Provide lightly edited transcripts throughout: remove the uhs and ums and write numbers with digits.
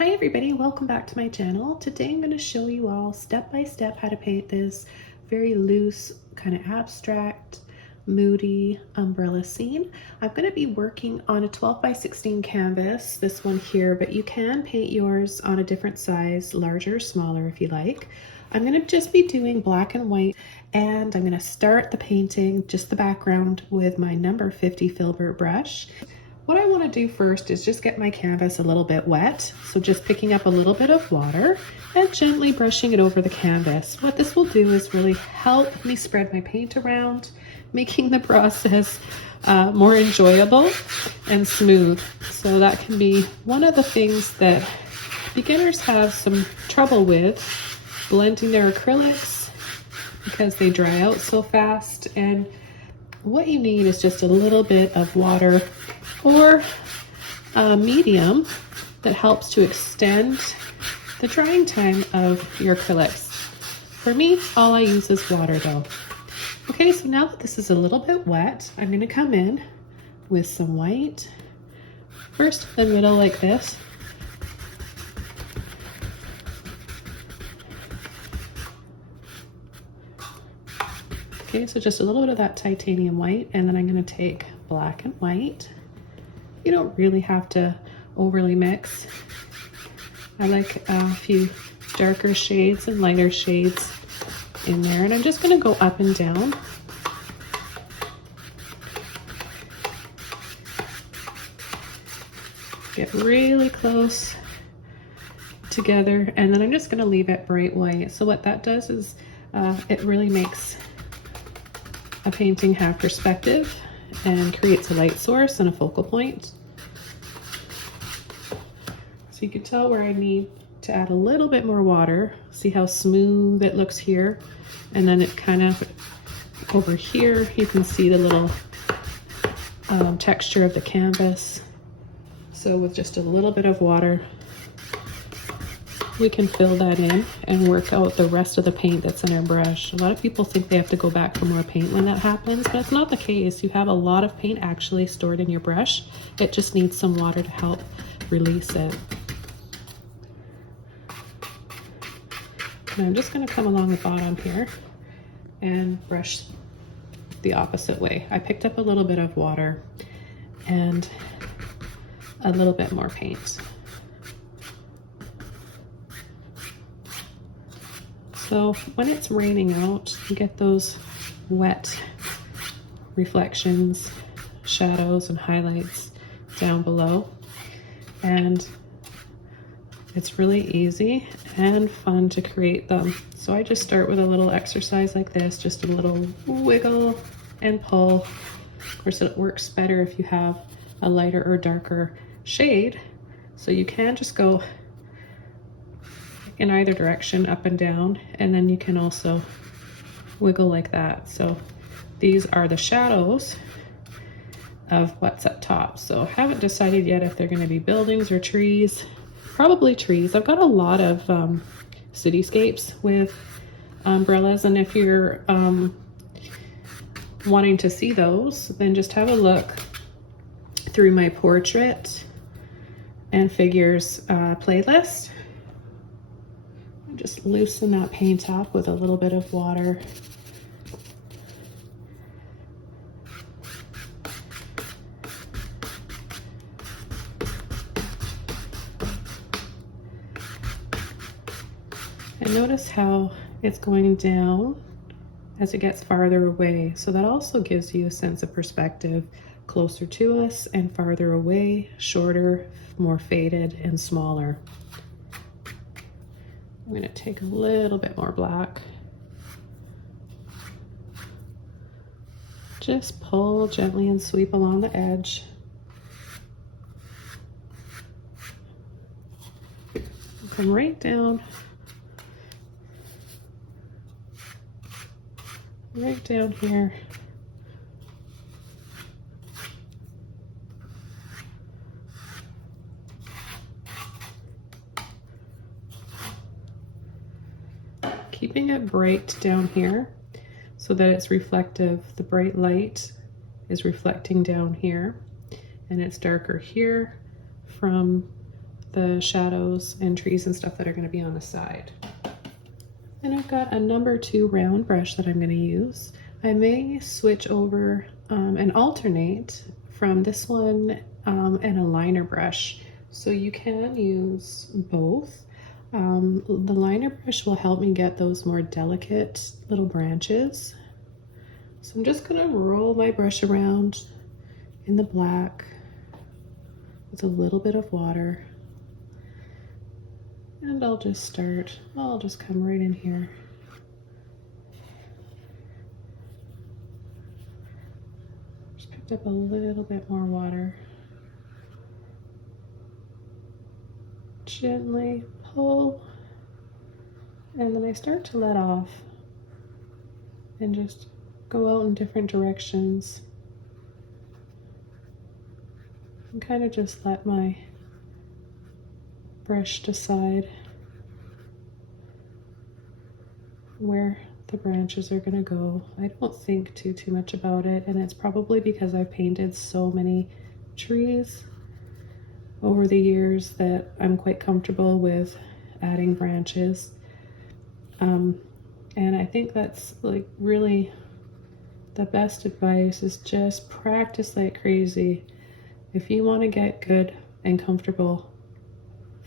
Hi everybody, welcome back to my channel. Today I'm going to show you all step by step how to paint this very loose, kind of abstract, moody umbrella scene. I'm going to be working on a 12 by 16 canvas, this one here, but you can paint yours on a different size, larger or smaller if you like. I'm going to just be doing black and white, and I'm going to start the painting, just the background, with my number 50 filbert brush. What I want to do first is just get my canvas a little bit wet. So just picking up a little bit of water and gently brushing it over the canvas. What this will do is really help me spread my paint around, making the process more enjoyable and smooth. So that can be one of the things that beginners have some trouble with, blending their acrylics because they dry out so fast. And what you need is just a little bit of water or a medium that helps to extend the drying time of your acrylics. For me, all I use is water though. Okay, so now that this is a little bit wet, I'm going to come in with some white. First, the middle like this. Okay, so just a little bit of that titanium white, and then I'm going to take black and white. You don't really have to overly mix. I like a few darker shades and lighter shades in there, and I'm just going to go up and down. Get really close together, and then I'm just going to leave it bright white. So what that does is it really makes a painting have perspective and creates a light source and a focal point. So you can tell where I need to add a little bit more water. See how smooth it looks here? And then it kind of over here, you can see the little texture of the canvas. So with just a little bit of water, we can fill that in and work out the rest of the paint that's in our brush. A lot of people think they have to go back for more paint when that happens, but it's not the case. You have a lot of paint actually stored in your brush. It just needs some water to help release it. And I'm just going to come along the bottom here and brush the opposite way. I picked up a little bit of water and a little bit more paint. So when it's raining out, you get those wet reflections, shadows, and highlights down below. And it's really easy and fun to create them. So I just start with a little exercise like this, just a little wiggle and pull. Of course, it works better if you have a lighter or darker shade. So you can just go in either direction, up and down, and then you can also wiggle like that. So these are the shadows of what's up top. So I haven't decided yet if they're going to be buildings or trees. Probably trees. I've got a lot of cityscapes with umbrellas, and if you're wanting to see those, then just have a look through my portrait and figures playlist. Just loosen that paint up with a little bit of water. And notice how it's going down as it gets farther away. So that also gives you a sense of perspective, closer to us and farther away, shorter, more faded, and smaller. I'm going to take a little bit more black. Just pull gently and sweep along the edge. Come right down. Right down here. Keeping it bright down here so that it's reflective. The bright light is reflecting down here, and it's darker here from the shadows and trees and stuff that are going to be on the side. And I've got a number 2 round brush that I'm going to use. I may switch over and alternate from this one and a liner brush. So you can use both. The liner brush will help me get those more delicate little branches. So I'm just going to roll my brush around in the black with a little bit of water. And I'll just come right in here. Just picked up a little bit more water. Gently pull, and then I start to let off and just go out in different directions and kind of just let my brush decide where the branches are going to go. I don't think too much about it, and it's probably because I've painted so many trees over the years that I'm quite comfortable with adding branches. And I think that's like really the best advice is just practice like crazy. If you want to get good and comfortable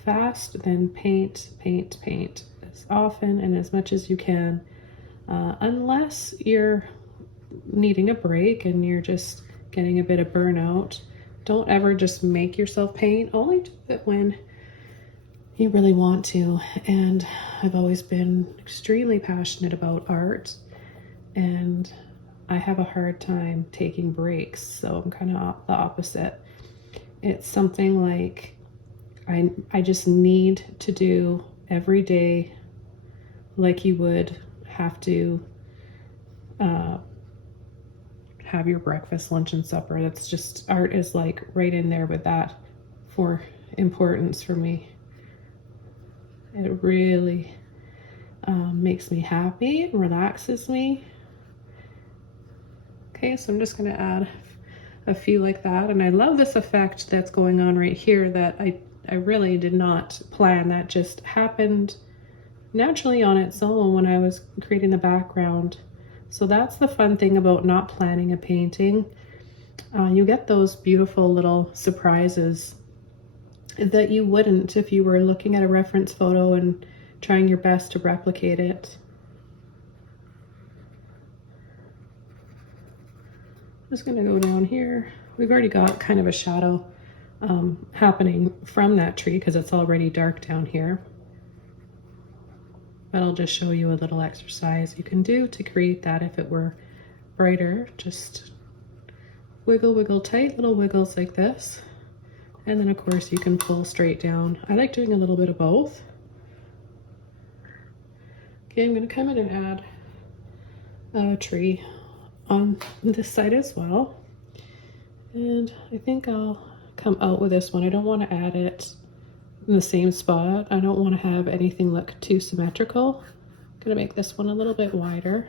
fast, then paint as often and as much as you can. Unless you're needing a break and you're just getting a bit of burnout, don't ever just make yourself paint. Only do it when you really want to. And I've always been extremely passionate about art, and I have a hard time taking breaks. So I'm kind of the opposite. It's something like I just need to do every day, like you would have to have your breakfast, lunch, and supper. That's just, art is like right in there with that for importance for me. It really makes me happy, relaxes me. Okay, so I'm just going to add a few like that, and I love this effect that's going on right here that I really did not plan. That just happened naturally on its own when I was creating the background. So that's the fun thing about not planning a painting. You get those beautiful little surprises that you wouldn't if you were looking at a reference photo and trying your best to replicate it. I'm just going to go down here. We've already got kind of a shadow happening from that tree because it's already dark down here. But I'll just show you a little exercise you can do to create that if it were brighter. Just wiggle tight little wiggles like this. And then of course you can pull straight down. I like doing a little bit of both. Okay, I'm going to come in and add a tree on this side as well. And I think I'll come out with this one. I don't want to add it in the same spot. I don't want to have anything look too symmetrical. I'm going to make this one a little bit wider.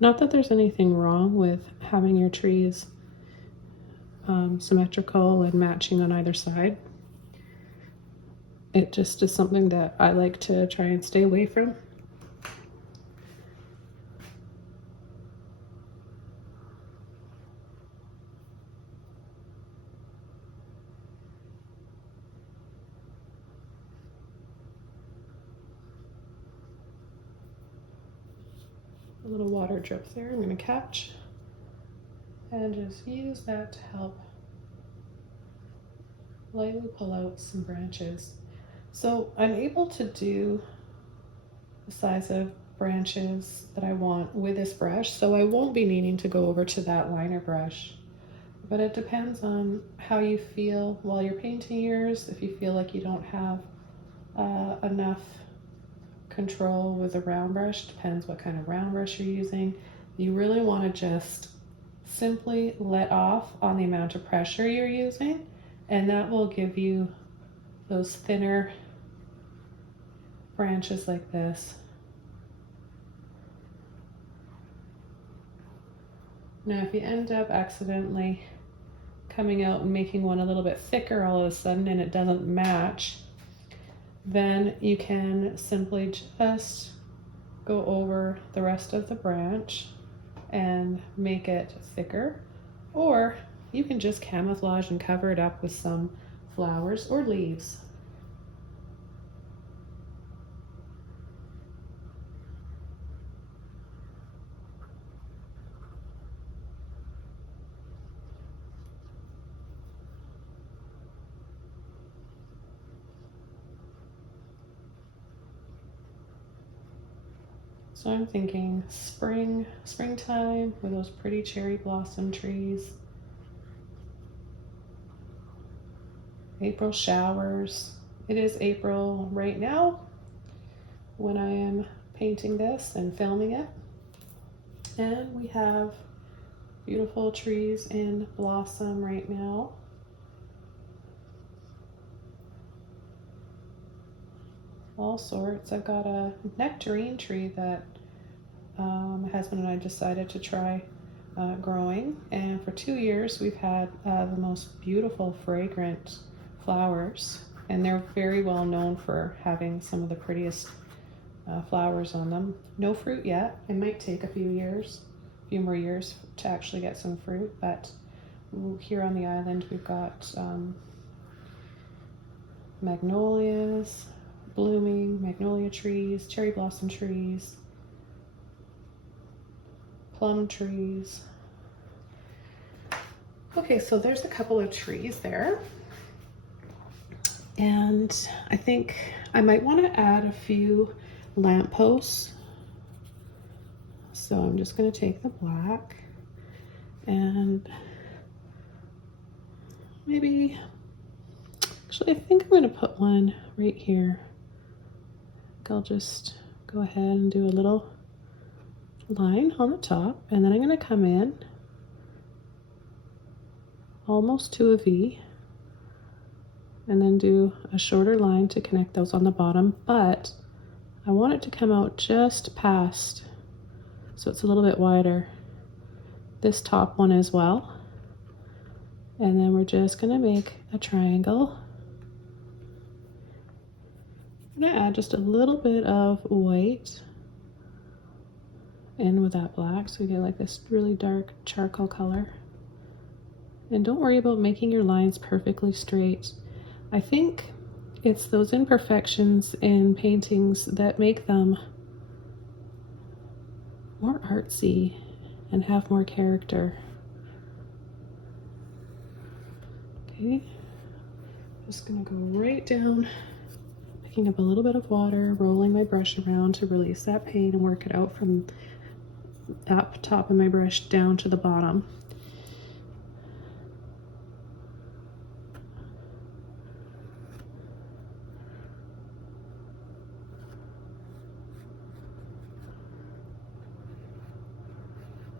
Not that there's anything wrong with having your trees symmetrical and matching on either side. It just is something that I like to try and stay away from. A little water drip there. I'm going to catch and just use that to help lightly pull out some branches. So I'm able to do the size of branches that I want with this brush, so I won't be needing to go over to that liner brush. But it depends on how you feel while you're painting yours. If you feel like you don't have enough control with a round brush, depends what kind of round brush you're using. You really want to just simply let off on the amount of pressure you're using, and that will give you those thinner branches like this. Now, if you end up accidentally coming out and making one a little bit thicker all of a sudden and it doesn't match, then you can simply just go over the rest of the branch and make it thicker, or you can just camouflage and cover it up with some flowers or leaves. So I'm thinking springtime with those pretty cherry blossom trees. April showers. It is April right now when I am painting this and filming it. And we have beautiful trees in blossom right now. All sorts. I've got a nectarine tree that my husband and I decided to try growing, and for 2 years we've had the most beautiful fragrant flowers, and they're very well known for having some of the prettiest flowers on them. No fruit yet. It might take a few more years to actually get some fruit, but here on the island we've got magnolias blooming, magnolia trees, cherry blossom trees, plum trees. Okay, so there's a couple of trees there. And I think I might want to add a few lampposts. So I'm just going to take the black and maybe, actually I think I'm going to put one right here. I'll just go ahead and do a little line on the top, and then I'm going to come in almost to a V and then do a shorter line to connect those on the bottom, but I want it to come out just past, so it's a little bit wider, this top one as well. And then we're just going to make a triangle. I'm going to add just a little bit of white in with that black, so we get like this really dark charcoal color. And don't worry about making your lines perfectly straight. I think it's those imperfections in paintings that make them more artsy and have more character. Okay, just gonna go right down, picking up a little bit of water, rolling my brush around to release that paint and work it out from up top of my brush down to the bottom.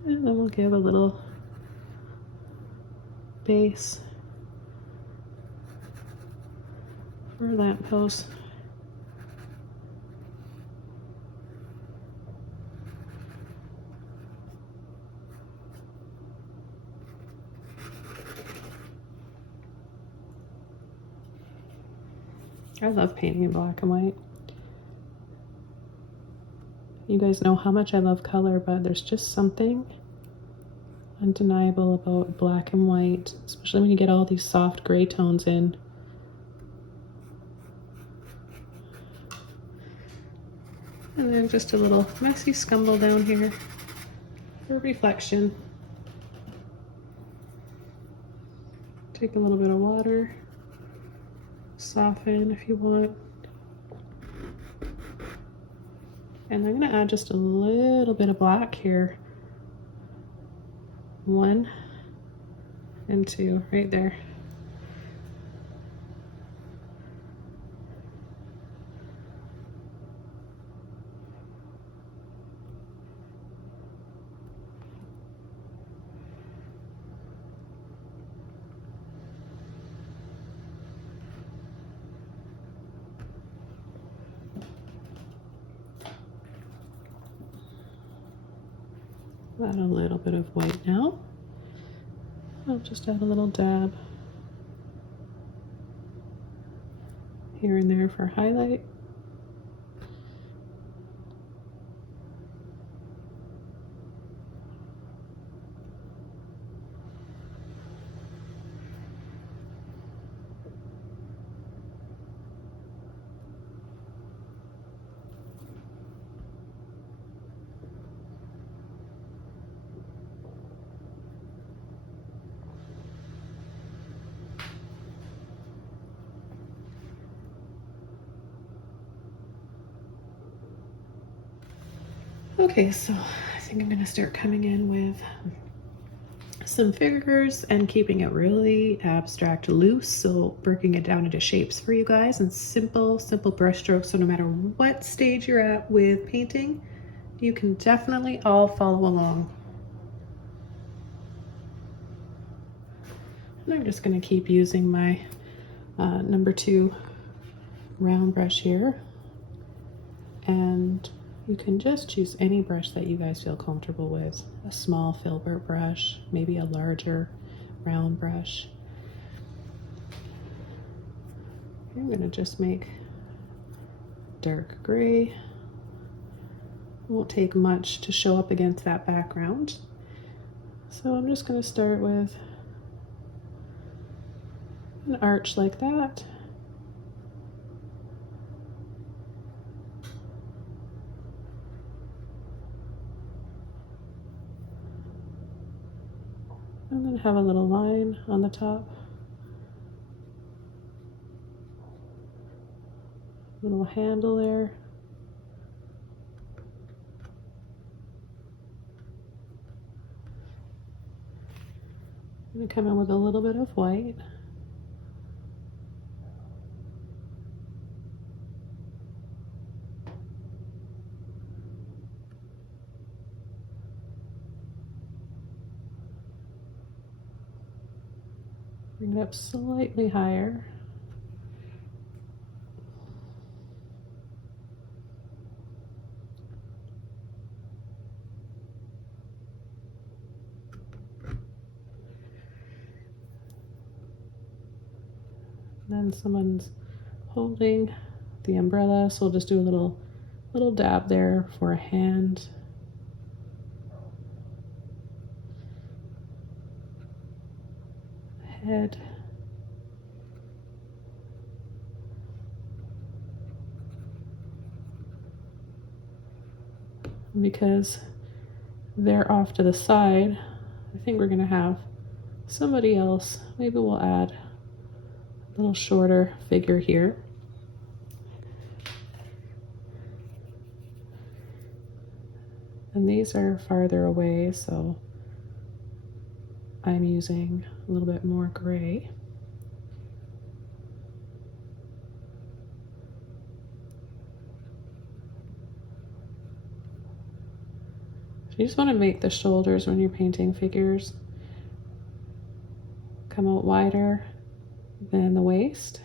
And then we'll give a little base for a lamppost. I love painting in black and white. You guys know how much I love color, but there's just something undeniable about black and white, especially when you get all these soft gray tones in. And then just a little messy scumble down here for reflection. Take a little bit of water, soften if you want. And I'm going to add just a little bit of black here. 1 and 2 right there. Add a little bit of white now. I'll just add a little dab here and there for highlight. Okay, so I think I'm gonna start coming in with some figures and keeping it really abstract loose, so breaking it down into shapes for you guys and simple brush strokes, so no matter what stage you're at with painting, you can definitely all follow along. And I'm just going to keep using my number 2 round brush here, and you can just choose any brush that you guys feel comfortable with. A small filbert brush, maybe a larger round brush. I'm going to just make dark gray. Won't take much to show up against that background. So I'm just going to start with an arch like that. And then have a little line on the top. Little handle there. I'm going to come in with a little bit of white. Bring it up slightly higher. Then someone's holding the umbrella, so we'll just do a little dab there for a hand. Head. Because they're off to the side, I think we're gonna have somebody else. Maybe we'll add a little shorter figure here. And these are farther away, so I'm using a little bit more gray. You just want to make the shoulders when you're painting figures come out wider than the waist.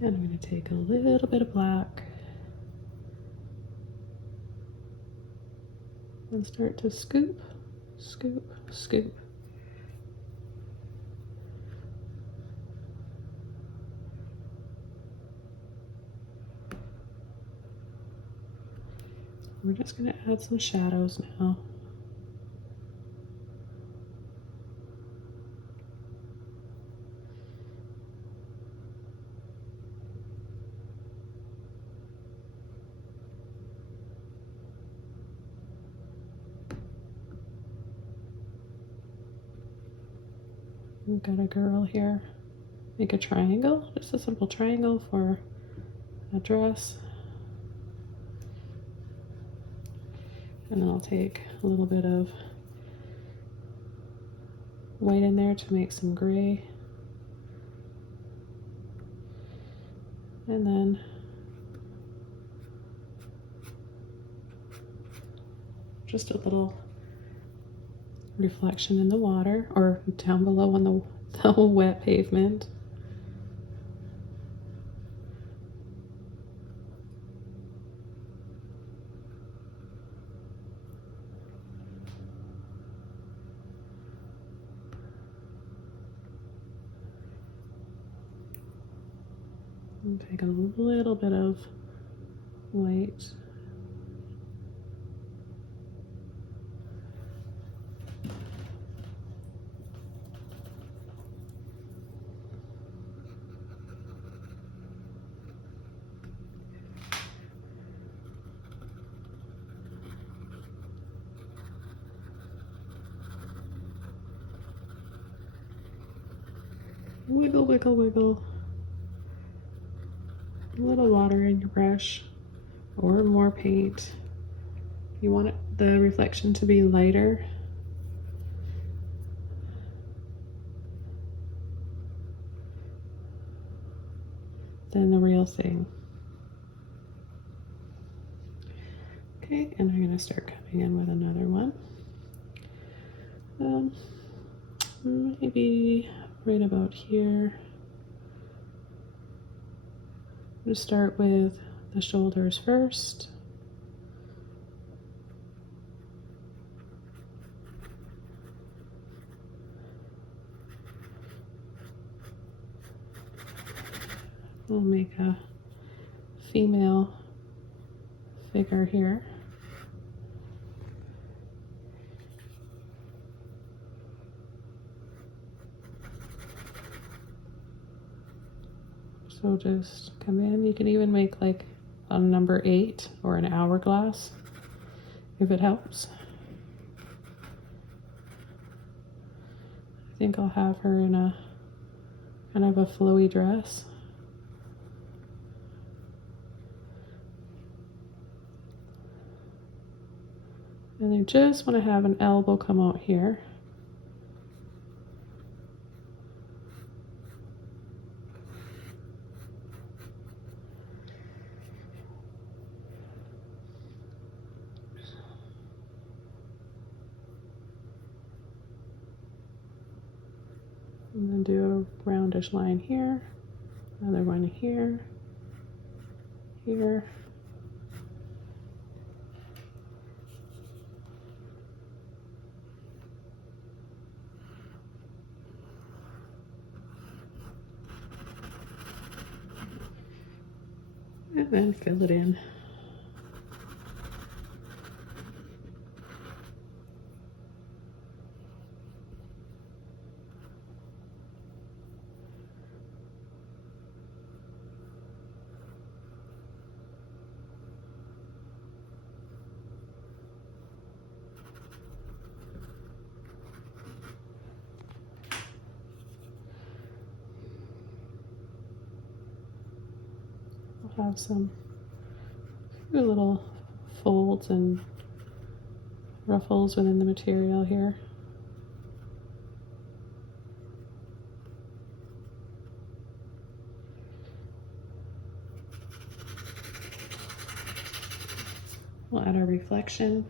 And I'm going to take a little bit of black and start to scoop, scoop, scoop. We're just going to add some shadows now. We've got a girl here. Make a triangle, just a simple triangle for a dress. And then I'll take a little bit of white in there to make some gray. And then just a little reflection in the water or down below on the wet pavement. And take a little bit of white. Wiggle, wiggle, wiggle. A little water in your brush or more paint. You want the reflection to be lighter. Than the real thing. Okay, and I'm going to start coming in with another one. Maybe right about here. I'm going to start with the shoulders first. We'll make a female figure here. So just come in. You can even make like a number 8 or an hourglass if it helps. I think I'll have her in a kind of a flowy dress. And I just want to have an elbow come out here. And then do a roundish line here, another one here, here. And then fill it in. Have some few little folds and ruffles within the material here. We'll add our reflection.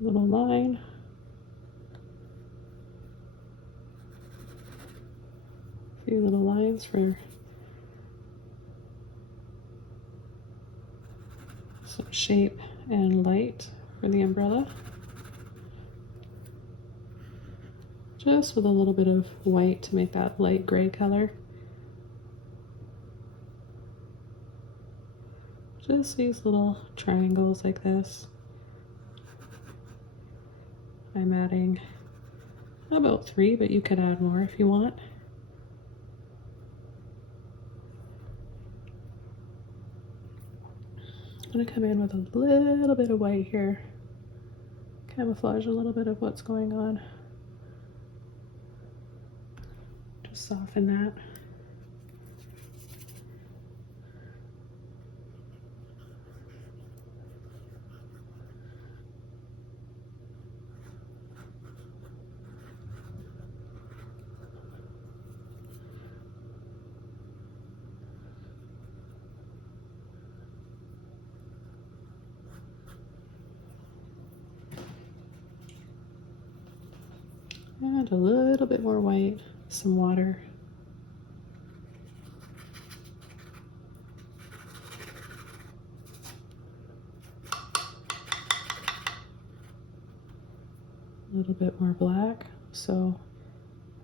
Little line. A few little lines for some shape and light for the umbrella. Just with a little bit of white to make that light gray color. Just these little triangles like this. I'm adding about 3, but you could add more if you want. I'm going to come in with a little bit of white here, camouflage a little bit of what's going on. Just soften that. And a little bit more white, some water. A little bit more black. So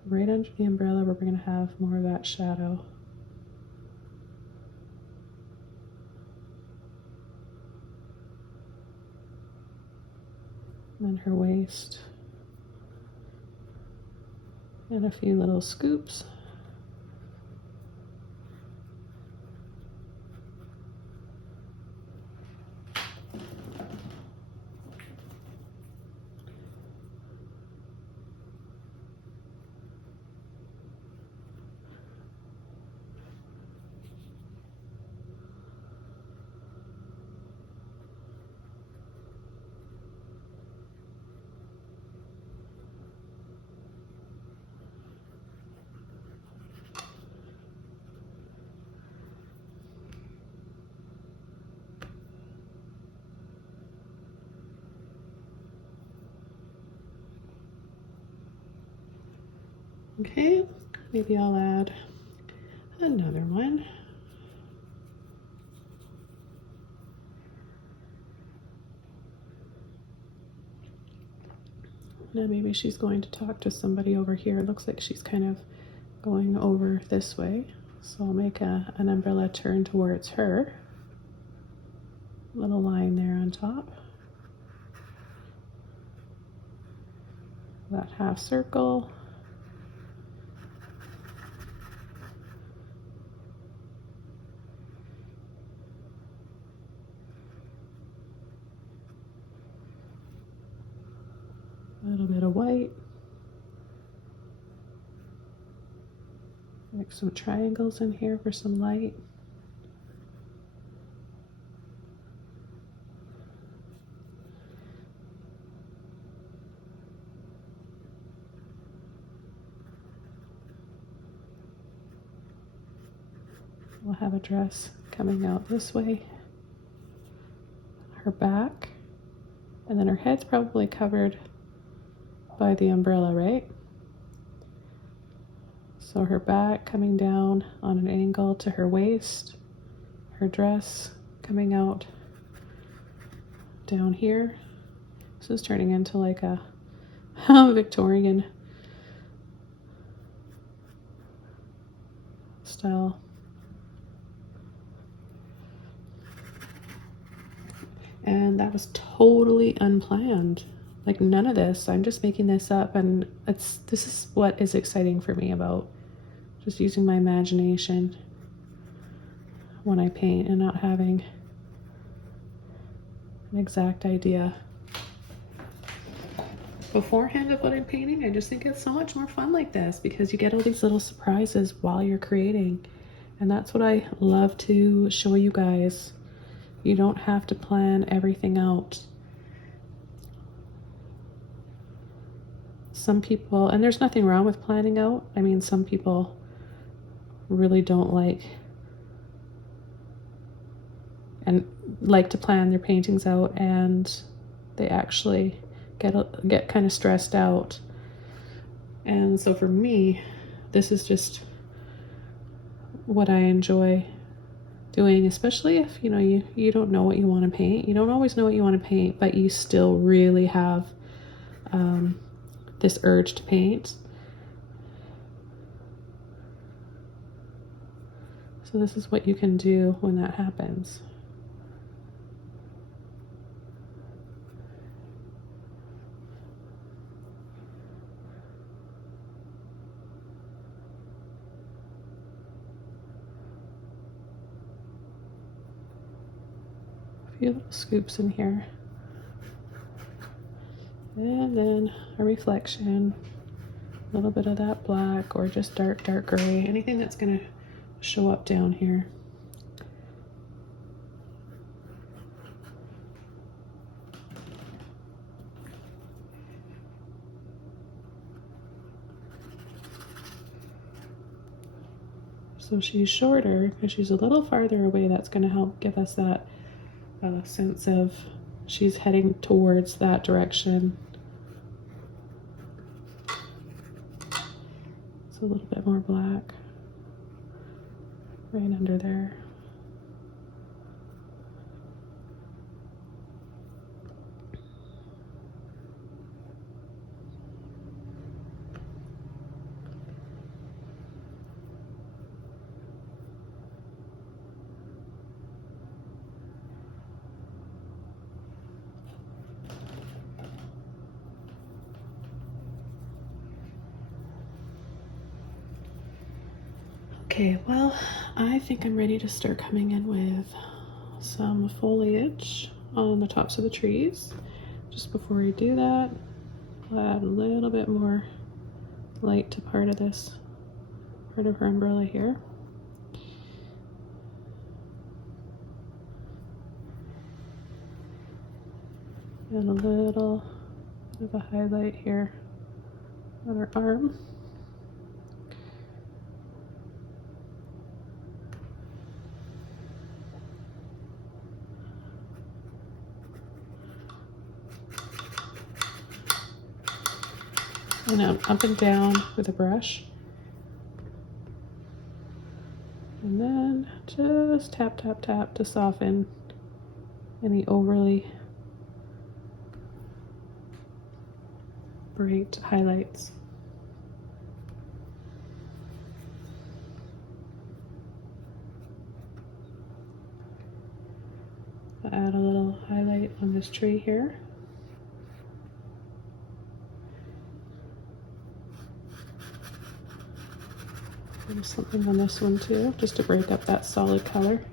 right under the umbrella, we're going to have more of that shadow. And then her waist. And a few little scoops. Okay, maybe I'll add another one. Now maybe she's going to talk to somebody over here. It looks like she's kind of going over this way. So I'll make an umbrella turn towards her. Little line there on top. That half circle. A little bit of white. Make some triangles in here for some light. We'll have a dress coming out this way. Her back, and then her head's probably covered by the umbrella, right? So her back coming down on an angle to her waist, her dress coming out down here. This is turning into like a Victorian style. And that was totally unplanned. Like none of this. I'm just making this up, and this is what is exciting for me about just using my imagination when I paint and not having an exact idea beforehand of what I'm painting. I just think it's so much more fun like this because you get all these little surprises while you're creating. And that's what I love to show you guys. You don't have to plan everything out. Some people, and there's nothing wrong with planning out. I mean, some people really don't like to plan their paintings out, and they actually get kind of stressed out. And so for me, this is just what I enjoy doing, especially if you don't know what you want to paint. You don't always know what you want to paint, but you still really have this urge to paint. So this is what you can do when that happens. few little scoops in here. And then a reflection, a little bit of that black or just dark gray, anything that's gonna show up down here. So she's shorter because she's a little farther away. That's going to help give us that sense of she's heading towards that direction. So a little bit more black right under there. Okay, well, I think I'm ready to start coming in with some foliage on the tops of the trees. Just before we do that, I'll add a little bit more light to part of her umbrella here. And a little bit of a highlight here on her arm. And up and down with a brush. And then just tap, tap, tap to soften any overly bright highlights. I'll add a little highlight on this tree here. And something on this one too, just to break up that solid color.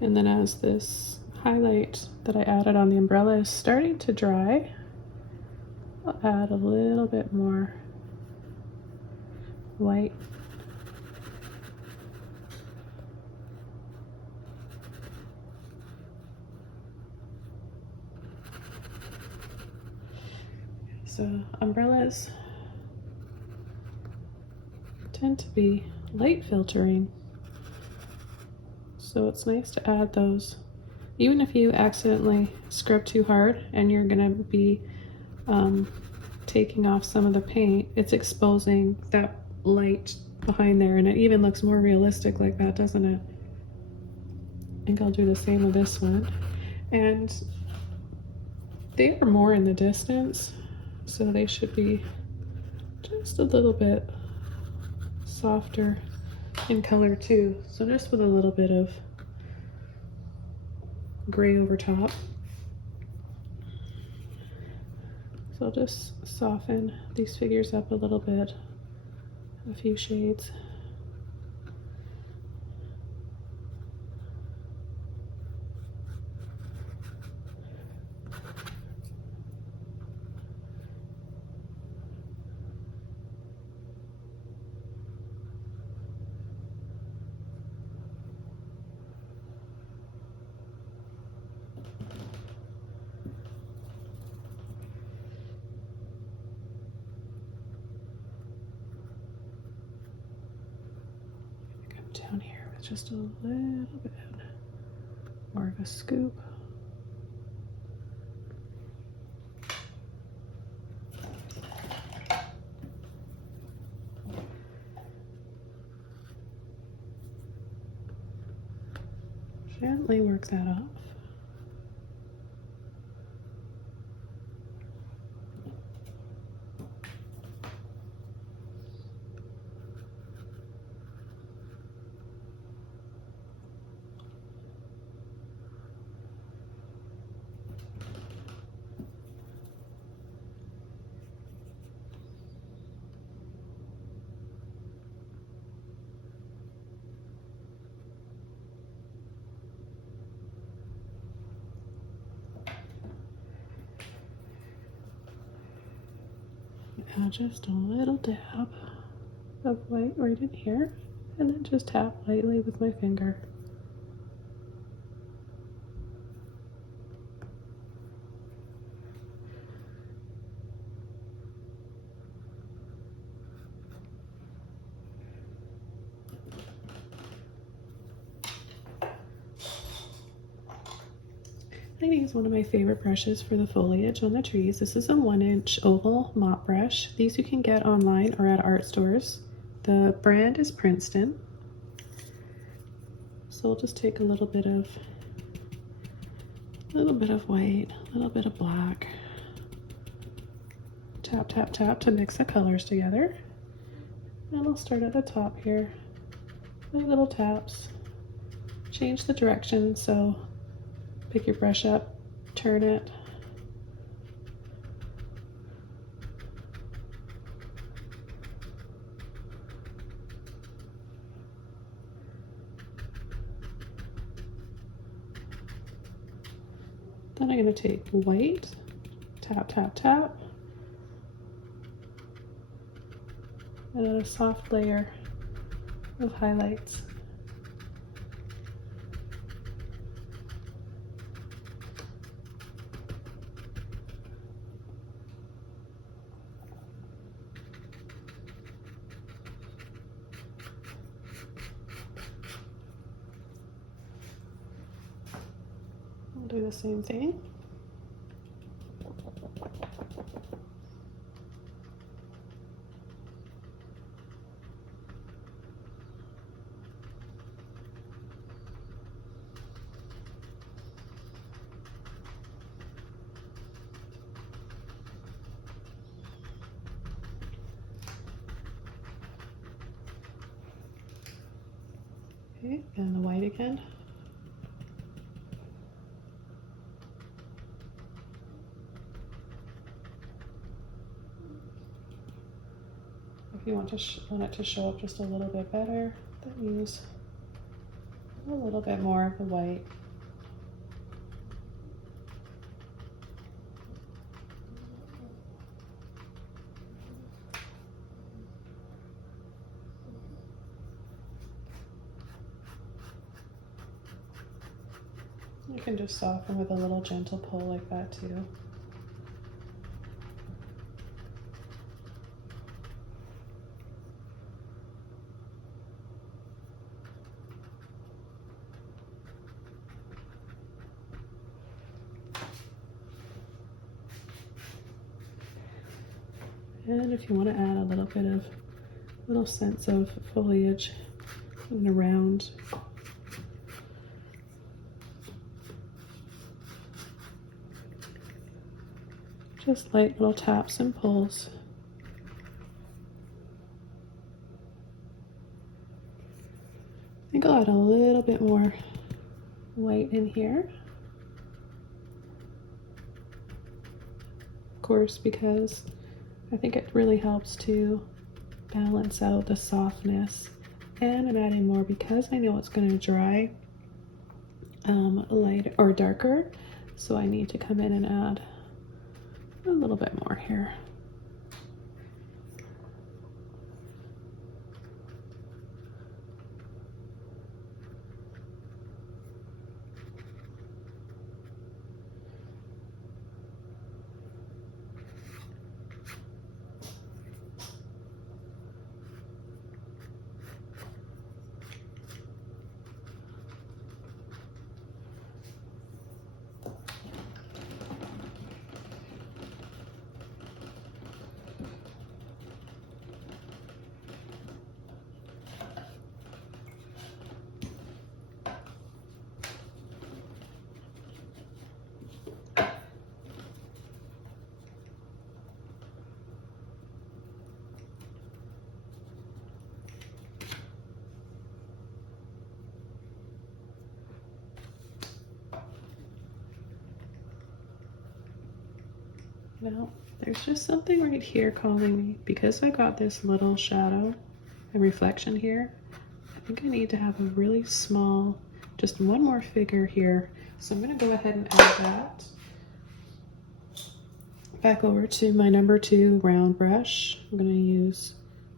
And then as this highlight that I added on the umbrella is starting to dry, I'll add a little bit more white. So umbrellas tend to be light filtering, so it's nice to add those. Even if you accidentally scrub too hard and you're gonna be taking off some of the paint, it's exposing that light behind there, and it even looks more realistic like that, doesn't it? I think I'll do the same with this one. And they are more in the distance, so they should be just a little bit softer in color too. So just with a little bit of gray over top. So I'll just soften these figures up a little bit, a few shades. Down here with just a little bit more of a scoop. Gently work that off. add just a little dab of white right in here, and then just tap lightly with my finger. I use one of my favorite brushes for the foliage on the trees. This is a 1-inch oval mop brush. These you can get online or at art stores. The brand is Princeton. So we'll just take a little bit of white, a little bit of black. Tap, tap, tap to mix the colors together. And I'll start at the top here. Little taps. Change the direction, so pick your brush up, turn it. Then I'm going to take white, tap, tap, tap, and a soft layer of highlights. I'll do the same thing. Okay, and the white again. If you want it to show up just a little bit better, then use a little bit more of the white. You can just soften with a little gentle pull like that too. And if you want to add a little sense of foliage in around, just light little taps and pulls. I think I'll add a little bit more white in here. Of course, because I think it really helps to balance out the softness. And I'm adding more because I know it's going to dry light or darker. So I need to come in and add a little bit more here. Now, there's just something right here calling me. Because I got this little shadow and reflection here, I think I need to have a really small, just one more figure here. So I'm going to go ahead and add that. Back over to my number 2 round brush. I'm going to use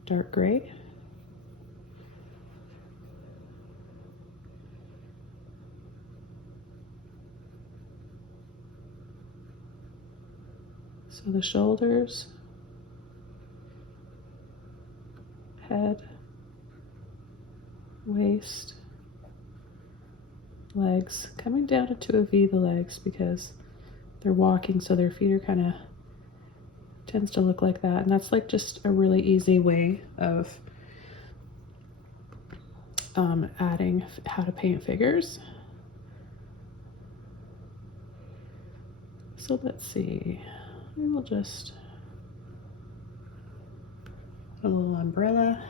dark gray. So the shoulders, head, waist, legs, coming down into a V, the legs, because they're walking, so their feet are kind of, tends to look like that. And that's like just a really easy way of adding how to paint figures. So let's see, we will just a little umbrella.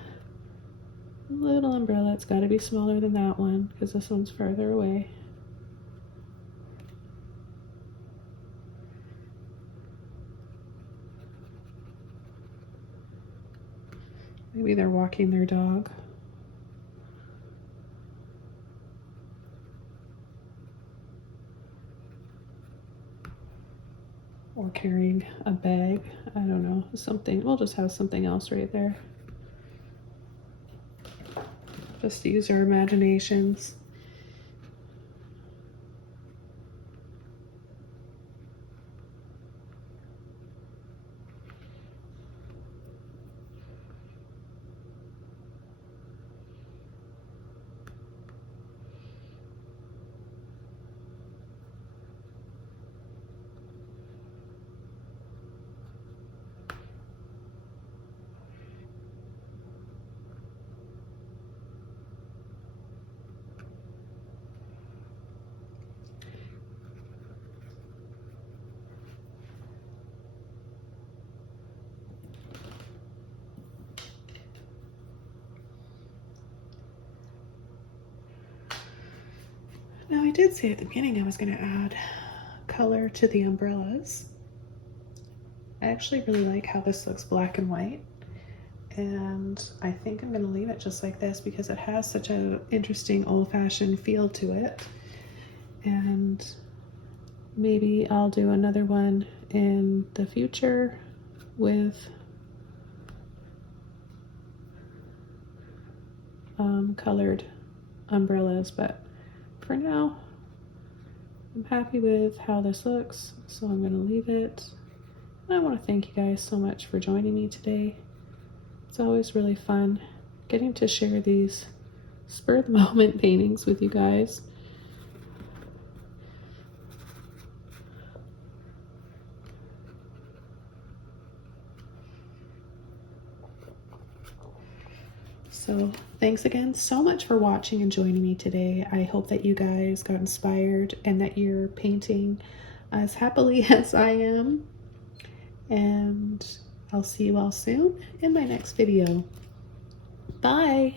Little umbrella, it's got to be smaller than that one because this one's further away. Maybe they're walking their dog. Or carrying a bag. I don't know, something. We'll just have something else right there. Just use our imaginations. Now I did say at the beginning I was going to add color to the umbrellas. I actually really like how this looks black and white, and I think I'm going to leave it just like this because it has such an interesting old-fashioned feel to it. And maybe I'll do another one in the future with colored umbrellas, but for now I'm happy with how this looks, so I'm going to leave it. And I want to thank you guys so much for joining me today. It's always really fun getting to share these spur of the moment paintings with you guys. So thanks again so much for watching and joining me today. I hope that you guys got inspired and that you're painting as happily as I am. And I'll see you all soon in my next video. Bye.